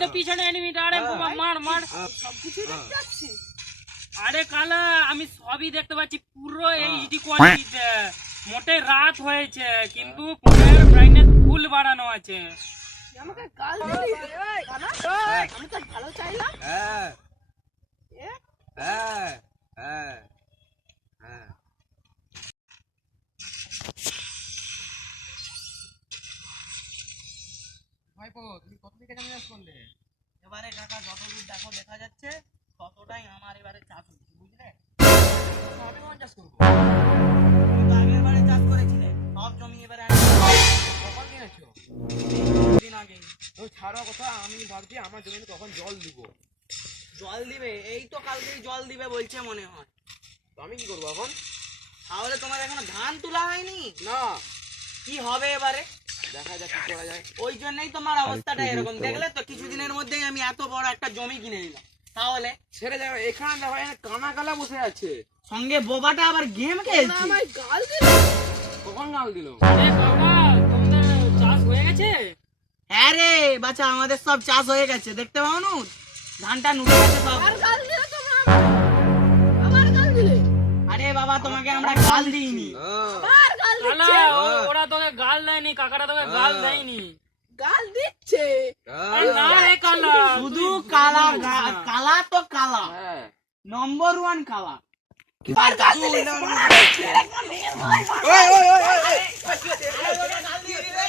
তো পিছনে এনিমি, আরে বাবা মার মার। সবকিছু দেখতে পাচ্ছি। আরে কালা আমি সবই দেখতে পাচ্ছি, পুরো এইচডি কোয়ালিটিতে। মোটে রাত হয়েছে কিন্তু ফোনের ব্রাইটনেস ফুল বাড়ানো আছে। আমাকে গাল দিলি কানা, আমি তো ভালো চাইলাম। ভাইপো তুমি কত দিকে চাষ করলে? এবারে কাকা যতদূর দেখা যাচ্ছে ততটাই আমার এবারে চাষ হচ্ছে, বুঝলে? আমি কেমন চাষ করবো? তুমি তো আগের বারে চাষ করেছিলে, সব জমি এবারে কখন কিনেছো? দিন আগে। তো ছাড়ো কথা, আমি ভাবছি আমার জমিতে কখন জল দিব। জল দিবে? এই তো কালকেই জল দিবে বলছে মনে হয়। তো আমি কি করবো এখন? তাহলে তোমার এখনো ধান তোলা হয়নি? না, কি হবে এবারে? দেখা যাক কি করা যায়। ওই জন্যই তোমার অবস্থাটা এরকম, দেখলে তো? কিছুদিনের মধ্যেই আমি এত বড় একটা জমি কিনে নিলাম। তাহলে ছেড়ে যাবে, এখানে দেখো কানা কালা বসে আছে। সঙ্গে বোবাটা আবার গেম খেলছে। আমায় গাল দিলি। কখন গাল দিল? আরে কাকা তোমাদের চাষ হয়ে গেছে? হ্যাঁ রে বাচ্চা, আমাদের সব চাষ হয়ে গেছে, দেখতে পাও না? ধানটা নুকে গেছে সব। আর গাল দিলে তোমরা আমায়। আবার গাল দিলে। আরে বাবা তোমাকে আমরা গাল দিইনি। আবার গাল কালা দিচ্ছে। ওরা তোকে গাল দেয়নি, কাকারা তোকে গাল দেয়নি। গাল দিচ্ছে। আরে না রে কালা, শুধু কালা, কালা তো কালা, হ্যাঁ, নম্বর 1 কালা। আর গাল দিলে। ওই ওই ওই ওই গাল দিয়ে দিলে।